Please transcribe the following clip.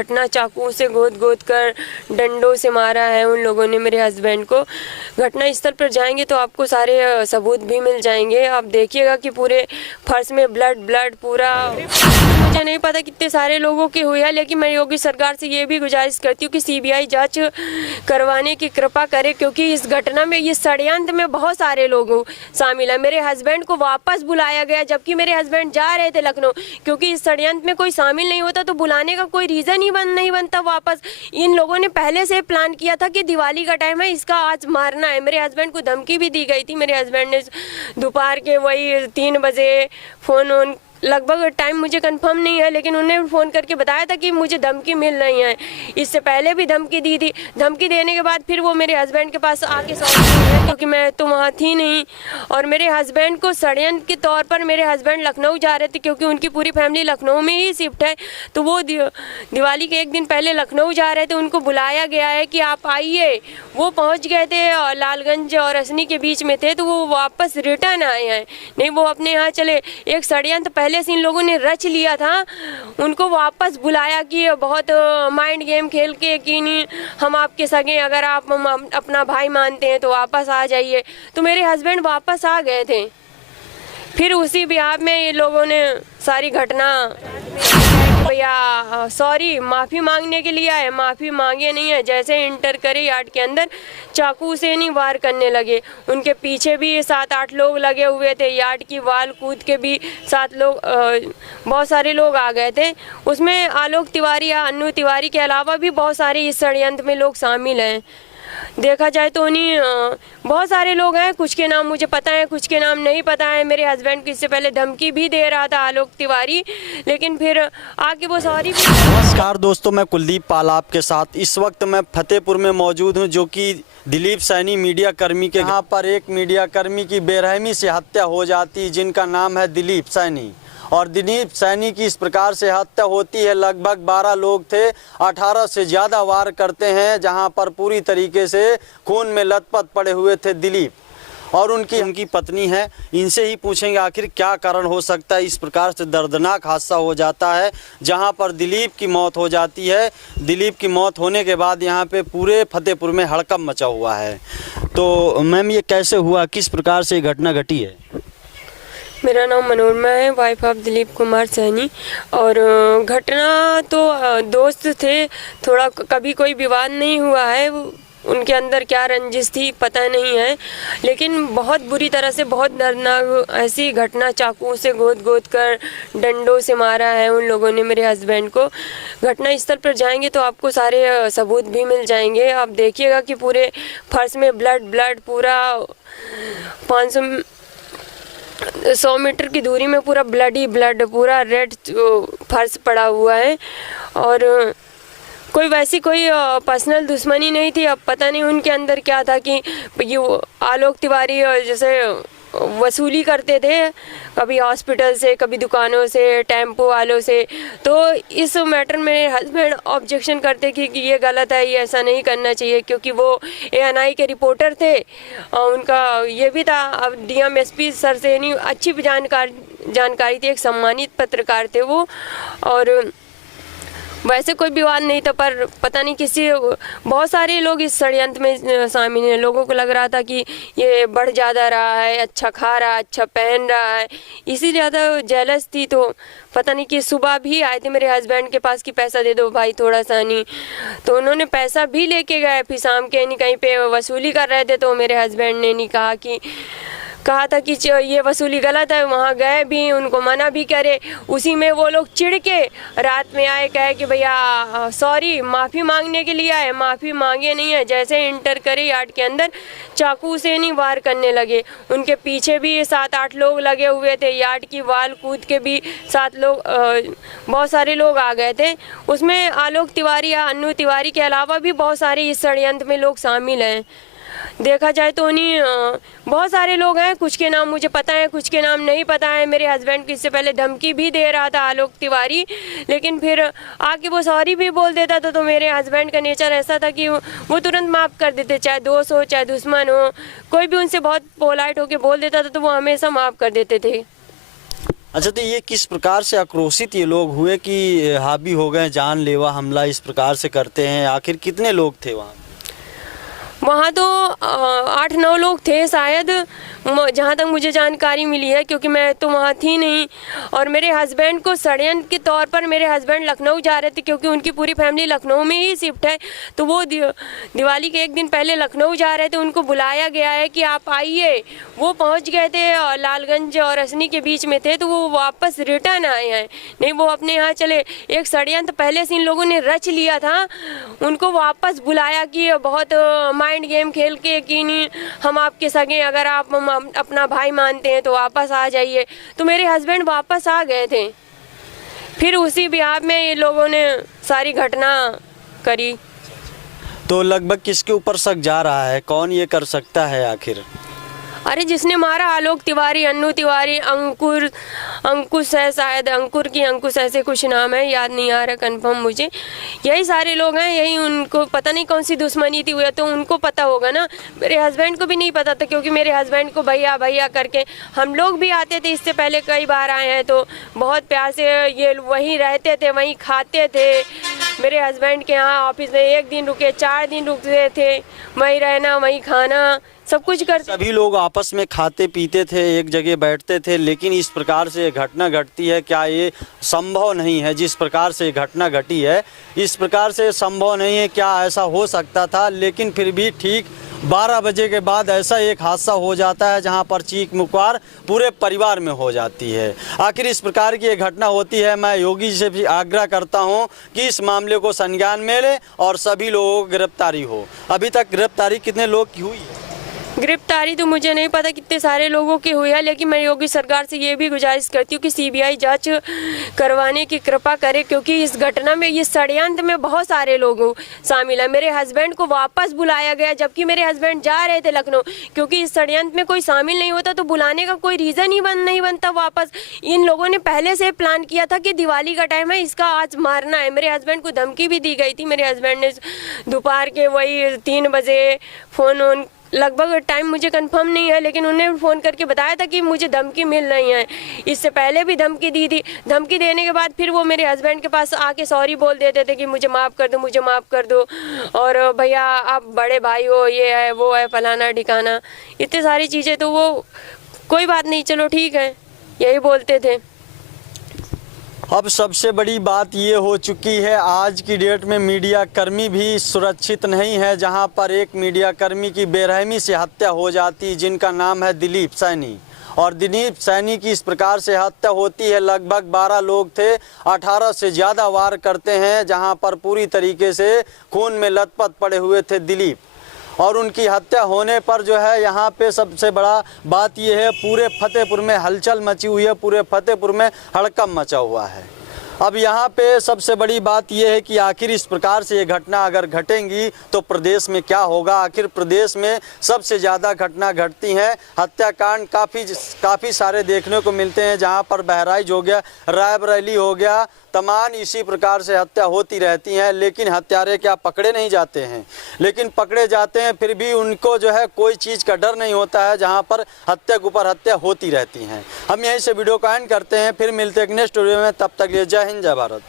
घटना, चाकू से गोद गोद कर डंडों से मारा है उन लोगों ने मेरे हस्बैंड को। घटना स्थल पर जाएंगे तो आपको सारे सबूत भी मिल जाएंगे। आप देखिएगा कि पूरे फर्श में ब्लड पूरा। मुझे नहीं पता कितने सारे लोगों की हुई है, लेकिन मैं योगी सरकार से ये भी गुजारिश करती हूँ कि सीबीआई जांच करवाने की कृपा करे, क्योंकि इस घटना में, इस षड्यंत्र में बहुत सारे लोग शामिल हैं। मेरे हस्बैंड को वापस बुलाया गया जबकि मेरे हस्बैंड जा रहे थे लखनऊ, क्योंकि इस षड्यंत्र में कोई शामिल नहीं होता तो बुलाने का कोई रीज़न ही नहीं बनता वापस। इन लोगों ने पहले से प्लान किया था कि दिवाली का टाइम है, इसका आज मारना है। मेरे हस्बैंड को धमकी भी दी गई थी। मेरे हस्बैंड ने दोपहर के वही 3 बजे फ़ोन लगभग टाइम मुझे कंफर्म नहीं है, लेकिन उन्होंने फ़ोन करके बताया था कि मुझे धमकी मिल रही है। इससे पहले भी धमकी दी थी। धमकी देने के बाद फिर वो मेरे हस्बैंड के पास आके सौंप गए, क्योंकि मैं तो वहाँ थी नहीं। और मेरे हस्बैंड को षड्यंत्र के तौर पर मेरे हस्बैंड लखनऊ जा रहे थे, क्योंकि उनकी पूरी फैमिली लखनऊ में ही शिफ्ट है। तो वो दिवाली के एक दिन पहले लखनऊ जा रहे थे, उनको बुलाया गया है कि आप आइए। वो पहुँच गए थे, लालगंज और असनी के बीच में थे, तो वो वापस रिटर्न आए हैं। नहीं, वो अपने यहाँ चले। एक षड्यंत्र पहले से इन लोगों ने रच लिया था, उनको वापस बुलाया कि बहुत माइंड गेम खेल के कि नहीं हम आपके सगे, अगर आप अपना भाई मानते हैं तो वापस आ जाइए। तो मेरे हस्बैंड वापस आ गए थे। फिर उसी ब्याह में ये लोगों ने सारी घटना, भैया सॉरी माफ़ी मांगने के लिए आए, माफ़ी मांगे नहीं है। जैसे इंटर करे यार्ड के अंदर चाकू से नहीं वार करने लगे। उनके पीछे भी 7-8 लोग लगे हुए थे। यार्ड की वाल कूद के भी 7 लोग, बहुत सारे लोग आ गए थे। उसमें आलोक तिवारी या अन्नू तिवारी के अलावा भी बहुत सारे इस षड्यंत्र में लोग शामिल हैं। देखा जाए तो उन्हीं बहुत सारे लोग हैं। कुछ के नाम मुझे पता है, कुछ के नाम नहीं पता है। मेरे हस्बैंड को इससे पहले धमकी भी दे रहा था आलोक तिवारी, लेकिन फिर आके वो सॉरी भी। नमस्कार दोस्तों, मैं कुलदीप पाल आपके साथ। इस वक्त मैं फतेहपुर में मौजूद हूं, जो कि दिलीप सैनी मीडिया कर्मी के यहाँ पर एक मीडिया कर्मी की बेरहमी से हत्या हो जाती है, जिनका नाम है दिलीप सैनी। और दिलीप सैनी की इस प्रकार से हत्या होती है। लगभग 12 लोग थे, 18 से ज़्यादा वार करते हैं, जहां पर पूरी तरीके से खून में लथपथ पड़े हुए थे दिलीप और उनकी पत्नी है। इनसे ही पूछेंगे आखिर क्या कारण हो सकता है इस प्रकार से दर्दनाक हादसा हो जाता है, जहां पर दिलीप की मौत हो जाती है। दिलीप की मौत होने के बाद यहां पे पूरे फतेहपुर में हड़कंप मचा हुआ है। तो मैम, ये कैसे हुआ, किस प्रकार से घटना घटी है? मेरा नाम मनोरमा है, वाइफ ऑफ दिलीप कुमार सैनी। और घटना तो दोस्त थे, थोड़ा कभी कोई विवाद नहीं हुआ है। उनके अंदर क्या रंजिश थी पता नहीं है, लेकिन बहुत बुरी तरह से, बहुत दर्दनाक ऐसी घटना, चाकू से गोद गोद कर डंडों से मारा है उन लोगों ने मेरे हस्बैंड को। घटना स्थल पर जाएंगे तो आपको सारे सबूत भी मिल जाएंगे। आप देखिएगा कि पूरे फर्श में ब्लड पूरा 100 मीटर की दूरी में पूरा ब्लड ही ब्लड, पूरा रेड फर्श पड़ा हुआ है। और कोई वैसी कोई पर्सनल दुश्मनी नहीं थी। अब पता नहीं उनके अंदर क्या था कि ये आलोक तिवारी जैसे वसूली करते थे, कभी हॉस्पिटल से, कभी दुकानों से, टेम्पो वालों से। तो इस मैटर में हस्बैंड ऑब्जेक्शन करते कि ये गलत है, ये ऐसा नहीं करना चाहिए, क्योंकि वो ANI के रिपोर्टर थे। उनका ये भी था। अब DMSP सर से नहीं अच्छी जानकारी थी, एक सम्मानित पत्रकार थे वो। और वैसे कोई विवाद नहीं था, पर पता नहीं बहुत सारे लोग इस षड्यंत्र में शामिल हैं। लोगों को लग रहा था कि ये बढ़ ज़्यादा रहा है, अच्छा खा रहा है, अच्छा पहन रहा है, इसी ज़्यादा जेलस थी। तो पता नहीं कि सुबह भी आए थे मेरे हस्बैंड के पास कि पैसा दे दो भाई थोड़ा सा, नहीं तो उन्होंने पैसा भी लेके गए। फिर शाम के नहीं कहीं पे वसूली कर रहे थे, तो मेरे हस्बैंड ने नहीं कहा था कि ये वसूली गलत है। वहाँ गए भी, उनको मना भी करे। उसी में वो लोग चिढ़ के रात में आए, कहे कि भैया सॉरी माफ़ी मांगने के लिए आए, माफ़ी मांगे नहीं है। जैसे इंटर करे यार्ड के अंदर चाकू से नहीं वार करने लगे। उनके पीछे भी 7-8 लोग लगे हुए थे। यार्ड की वाल कूद के भी 7 लोग, बहुत सारे लोग आ गए थे। उसमें आलोक तिवारी या अन्नू तिवारी के अलावा भी बहुत सारे इस षड्यंत्र में लोग शामिल हैं। देखा जाए तो उन्हीं बहुत सारे लोग हैं। कुछ के नाम मुझे पता है, कुछ के नाम नहीं पता है। मेरे हस्बैंड को इससे पहले धमकी भी दे रहा था आलोक तिवारी, लेकिन फिर आके वो सॉरी भी बोल देता था। तो मेरे हस्बैंड का नेचर ऐसा था कि वो तुरंत माफ़ कर देते, चाहे दोस्त हो चाहे दुश्मन हो, कोई भी उनसे बहुत पोलाइट होके बोल देता था तो वो हमेशा माफ़ कर देते थे। अच्छा, तो ये किस प्रकार से आक्रोशित ये लोग हुए कि हावी हो गए, जानलेवा हमला इस प्रकार से करते हैं? आखिर कितने लोग थे वहाँ? वहाँ तो 8-9 लोग थे शायद, जहाँ तक मुझे जानकारी मिली है, क्योंकि मैं तो वहाँ थी नहीं। और मेरे हस्बैंड को षड्यंत्र के तौर पर, मेरे हस्बैंड लखनऊ जा रहे थे क्योंकि उनकी पूरी फैमिली लखनऊ में ही शिफ्ट है, तो वो दिवाली के एक दिन पहले लखनऊ जा रहे थे। उनको बुलाया गया है कि आप आइए। वो पहुँच गए थे, लालगंज और असनी के बीच में थे, तो वो वापस रिटर्न आए हैं। नहीं, वो अपने यहाँ चले। एक षड्यंत्र पहले से इन लोगों ने रच लिया था, उनको वापस बुलाया कि बहुत माइंड गेम खेल के कि नहीं, हम आपके सगे, अगर आप अपना भाई मानते हैं तो वापस आ जाइए। तो मेरे हस्बैंड वापस आ गए थे। फिर उसी बिहार में ये लोगों ने सारी घटना करी। तो लगभग किसके ऊपर शक जा रहा है? कौन ये कर सकता है आखिर? अरे जिसने मारा, आलोक तिवारी, अन्नू तिवारी, अंकुश है शायद, अंकुश ऐसे कुछ नाम है, याद नहीं आ रहा कंफर्म मुझे। यही सारे लोग हैं, यही उनको पता नहीं कौन सी दुश्मनी थी हुई, तो उनको पता होगा ना। मेरे हस्बैंड को भी नहीं पता था, क्योंकि मेरे हस्बैंड को भैया भैया करके हम लोग भी आते थे, इससे पहले कई बार आए हैं, तो बहुत प्यार से ये वहीं रहते थे, वहीं खाते थे। मेरे हस्बैंड के यहाँ ऑफिस में 1 दिन रुके, 4 दिन रुकते थे, वहीं रहना, वहीं खाना, सब कुछ कर। सभी लोग आपस में खाते पीते थे, एक जगह बैठते थे, लेकिन इस प्रकार से घटना घटती है, क्या ये संभव नहीं है? जिस प्रकार से घटना घटी है, इस प्रकार से संभव नहीं है। क्या ऐसा हो सकता था? लेकिन फिर भी ठीक 12 बजे के बाद ऐसा एक हादसा हो जाता है जहां पर चीख पुकार पूरे परिवार में हो जाती है। आखिर इस प्रकार की एक घटना होती है। मैं योगी जी से भी आग्रह करता हूं कि इस मामले को संज्ञान में ले और सभी लोगों को गिरफ्तारी हो। अभी तक गिरफ्तारी कितने लोग की हुई है? गिरफ्तारी तो मुझे नहीं पता कितने सारे लोगों की हुई है, लेकिन मैं योगी सरकार से ये भी गुजारिश करती हूँ कि सीबीआई जांच करवाने की कृपा करे, क्योंकि इस घटना में, इस षड्यंत्र में बहुत सारे लोग शामिल हैं। मेरे हस्बैंड को वापस बुलाया गया, जबकि मेरे हस्बैंड जा रहे थे लखनऊ, क्योंकि इस षड्यंत्र में कोई शामिल नहीं होता तो बुलाने का कोई रीज़न ही नहीं बनता वापस। इन लोगों ने पहले से प्लान किया था कि दिवाली का टाइम है, इसका आज मारना है। मेरे हस्बैंड को धमकी भी दी गई थी। मेरे हस्बैंड ने दोपहर के वही 3 बजे फ़ोन, लगभग टाइम मुझे कंफर्म नहीं है, लेकिन उन्होंने फ़ोन करके बताया था कि मुझे धमकी मिल रही है। इससे पहले भी धमकी दी थी। धमकी देने के बाद फिर वो मेरे हस्बैंड के पास आके सॉरी बोल देते थे कि मुझे माफ़ कर दो, मुझे माफ़ कर दो, और भैया आप बड़े भाई हो, ये है वो है, फलाना ठिकाना, इतनी सारी चीज़ें। तो वो कोई बात नहीं, चलो ठीक है, यही बोलते थे। अब सबसे बड़ी बात ये हो चुकी है, आज की डेट में मीडिया कर्मी भी सुरक्षित नहीं है, जहां पर एक मीडिया कर्मी की बेरहमी से हत्या हो जाती, जिनका नाम है दिलीप सैनी। और दिलीप सैनी की इस प्रकार से हत्या होती है। लगभग 12 लोग थे, 18 से ज़्यादा वार करते हैं, जहां पर पूरी तरीके से खून में लथपथ पड़े हुए थे दिलीप। और उनकी हत्या होने पर जो है, यहाँ पे सबसे बड़ा बात यह है, पूरे फतेहपुर में हलचल मची हुई है, पूरे फतेहपुर में हड़कंप मचा हुआ है। अब यहाँ पे सबसे बड़ी बात यह है कि आखिर इस प्रकार से ये घटना अगर घटेंगी तो प्रदेश में क्या होगा? आखिर प्रदेश में सबसे ज़्यादा घटना घटती हैं, हत्याकांड काफ़ी सारे देखने को मिलते हैं, जहाँ पर बहराइच हो गया, रायबरेली हो गया, तमाम इसी प्रकार से हत्या होती रहती हैं। लेकिन हत्यारे क्या पकड़े नहीं जाते हैं? लेकिन पकड़े जाते हैं, फिर भी उनको जो है कोई चीज़ का डर नहीं होता है, जहां पर हत्या के ऊपर हत्या होती रहती हैं। हम यहीं से वीडियो को एंड करते हैं, फिर मिलते हैं नेक्स्ट वीडियो में। तब तक लिए जय हिंद, जय भारत।